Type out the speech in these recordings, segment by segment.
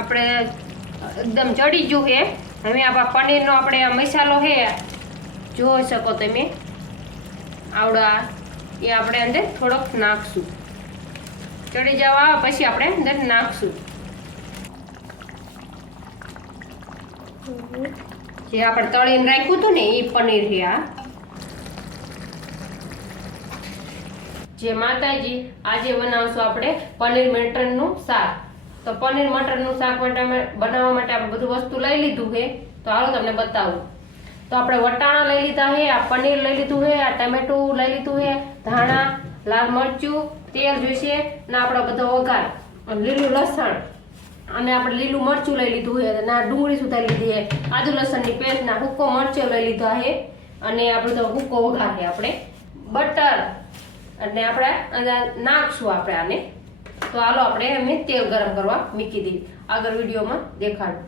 આપણે એકદમ ચડી ગયું છે। હવે આ પનીરનો આપણે મસાલો છે જોઈ શકો તમે આવડા એ આપણે અંદર થોડોક નાખશું। ચડી જવા પછી આપણે અંદર નાખશું જે આપણે તળીને રાખ્યું હતું ને એ પનીર છે। આ જે માતાજી આજે બનાવશું આપણે પનીર મટરનું શાક। તો પનીર મટરનું શાક માટે બનાવવા માટે આપણે બધું વસ્તુ લઈ લીધું છે। તો હાલો તમને બતાવું। તો આપણે વટાણા લઈ લીધા છે, આ પનીર લઈ લીધું છે, આ ટમેટું લઈ લીધું છે, ધાણા, લાલ મરચું, તેલ જોઈશે ને આપણો બધો વઘાર, લીલું લસણ અને આપણે લીલું મરચું લઈ લીધું છે, ના ડુંગળી સુધારી લીધી છે, આદુ લસણની પેસ્ટ, ના હુક્કો મરચો લઈ લીધા છે અને આ બધો હુક્કો વઘાર છે। આપણે બટર અને આપણે નાખશું આપણે આને। તો હાલો આપણે અમે તેલ ગરમ કરવા મૂકી દઈએ, આગળ વિડીયોમાં દેખાડું।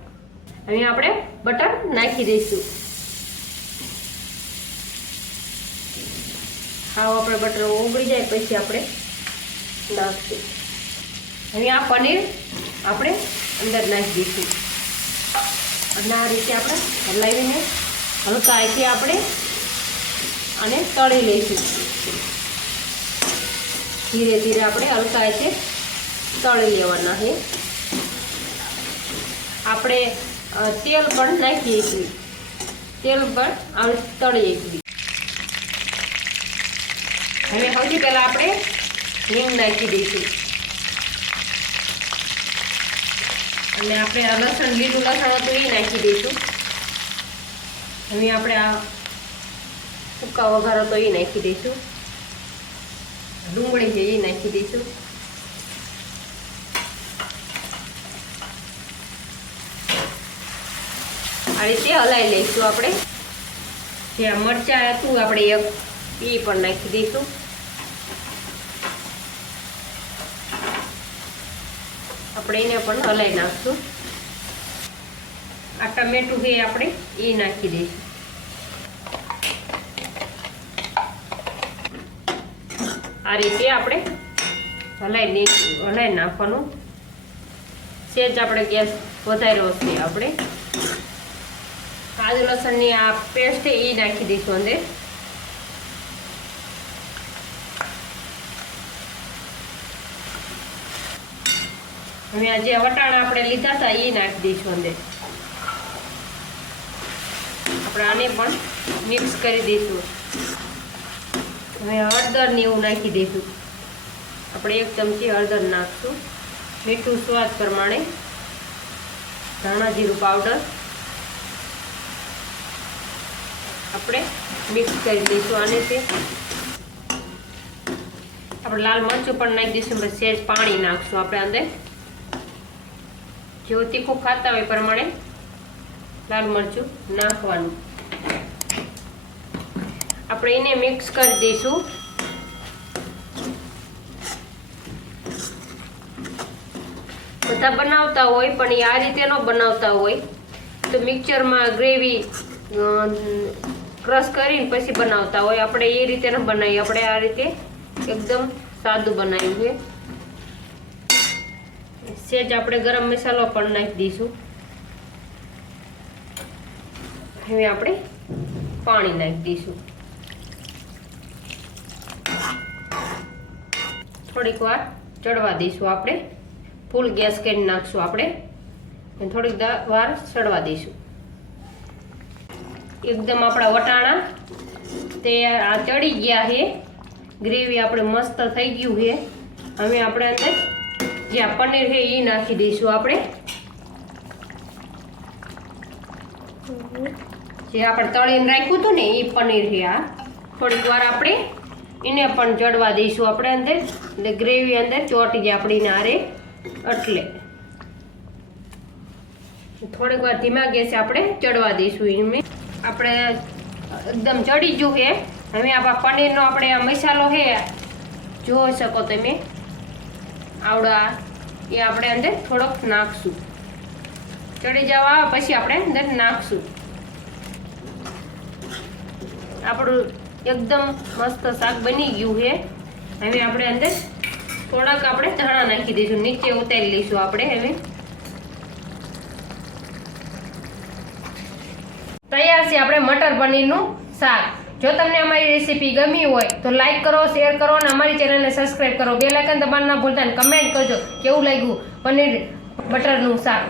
અહીં આપણે બટર નાખી દઈશું। હાવ આપણે બટર ઓગળી જાય પછી આપણે નાખશું। હવે આ પનીર આપણે અંદર નાખી દઈશું અને આ રીતે આપણે હલાવીને હલકાથી આપણે આને તળી લઈશું। ધીરે ધીરે આપણે હલકાથી તળી લેવાના છે। આપણે તેલ પણ નાખીએ, તેલ પણ આપણે તળીએ। હવે સૌથી પહેલા આપણે હિંગ નાખી દઈશું અને આપણે આ લસણ, લીલું લસણ હતું એ નાખી દઈશું। હવે આપણે આ સૂકા વઘાર હતો એ નાખી દઈશું, ડુંગળી છે એ નાખી દઈશું। આ રીતે હલાવી લઈશું। આપણે જે મરચાં હતું આપણે એક એ પણ નાખી દઈશું। આપણે એને પણ હલાવી નાખશું। આ ટમેટું છે આપણે એ નાખી દઈશું। આ રીતે આપણે હલાવી નાખવાનું। સેજ આપણે ગેસ વધાર્યો છે। આપણે આદુ લસણની આ પેસ્ટ એ નાખી દઈશું અંદર। હવે આ જે વટાણા આપણે લીધા હતા એ નાખી દઈશું અંદર। આપણે આને પણ મિક્સ કરી દઈશું। હવે હળદર ને એવું નાખી દઈશું। આપણે 1 ચમચી હળદર નાખશું, મીઠું સ્વાદ પ્રમાણે, ધાણા જીરું પાવડર આપણે મિક્સ કરી દઈશું આનેથી। આપણે લાલ મરચું પણ નાખી દઈશું, બસ સહેજ પાણી નાખશું આપણે અંદર। જેવું તીખું ખાતા હોય પ્રમાણે લાલ મરચું નાખવાનું। આપણે એને મિક્સ કરી દઈશું। બધા બનાવતા હોય પણ એ આ રીતે ન બનાવતા હોય તો મિક્સરમાં ગ્રેવી ક્રશ કરીને પછી બનાવતા હોય। આપણે એ રીતે ન બનાવીએ, આપણે આ રીતે એકદમ સાદું બનાવ્યું છે। સેજ આપણે ગરમ મસાલો પણ નાખી દઈશું। હવે આપણે પાણી નાખી દઈશું। થોડીક વાર ચડવા દઈશું। આપણે ફૂલ ગેસ કરી નાખશું આપણે, થોડીક વાર ચડવા દઈશું। એકદમ આપણા વટાણા તે આ ચડી ગયા છે, ગ્રેવી આપણે મસ્ત થઈ ગયું છે। હવે આપણે અંદર જે આ પનીર છે એ નાખી દઈશું। આપણે જે આપણે તળીને રાખ્યું હતું ને એ પનીર છે। આ થોડીક વાર આપણે એને પણ ચડવા દઈશું આપણે અંદર, એટલે ગ્રેવી અંદર ચોટી જાય આપણી નારે। એટલે થોડીક વાર ધીમા ગેસે આપણે ચડવા દઈશું। એને આપણે એકદમ ચડી ગયું છે। હવે આ પનીરનો આપણે આ મસાલો છે જોઈ શકો તમે આવડા એ આપણે અંદર થોડોક નાખશું। ચડી જવા પછી આપણે અંદર નાખશું। આપણું એકદમ મસ્ત શાક બની ગયું છે। હવે આપણે અંદર થોડાક આપણે ધાણા નાખી દઈશું, નીચે ઉતારી લઈશું આપણે। હવે તૈયાર છે આપણે મટર પનીરનું શાક. જો તમને અમારી રેસીપી ગમી હોય તો લાઈક કરો, શેર કરો અને અમારી ચેનલને સબસ્ક્રાઈબ કરો. બેલ આઇકન દબાવવાનું ના ભૂલતા અને કમેન્ટ કરજો કેવું લાગ્યું પનીર બટરનું શાક.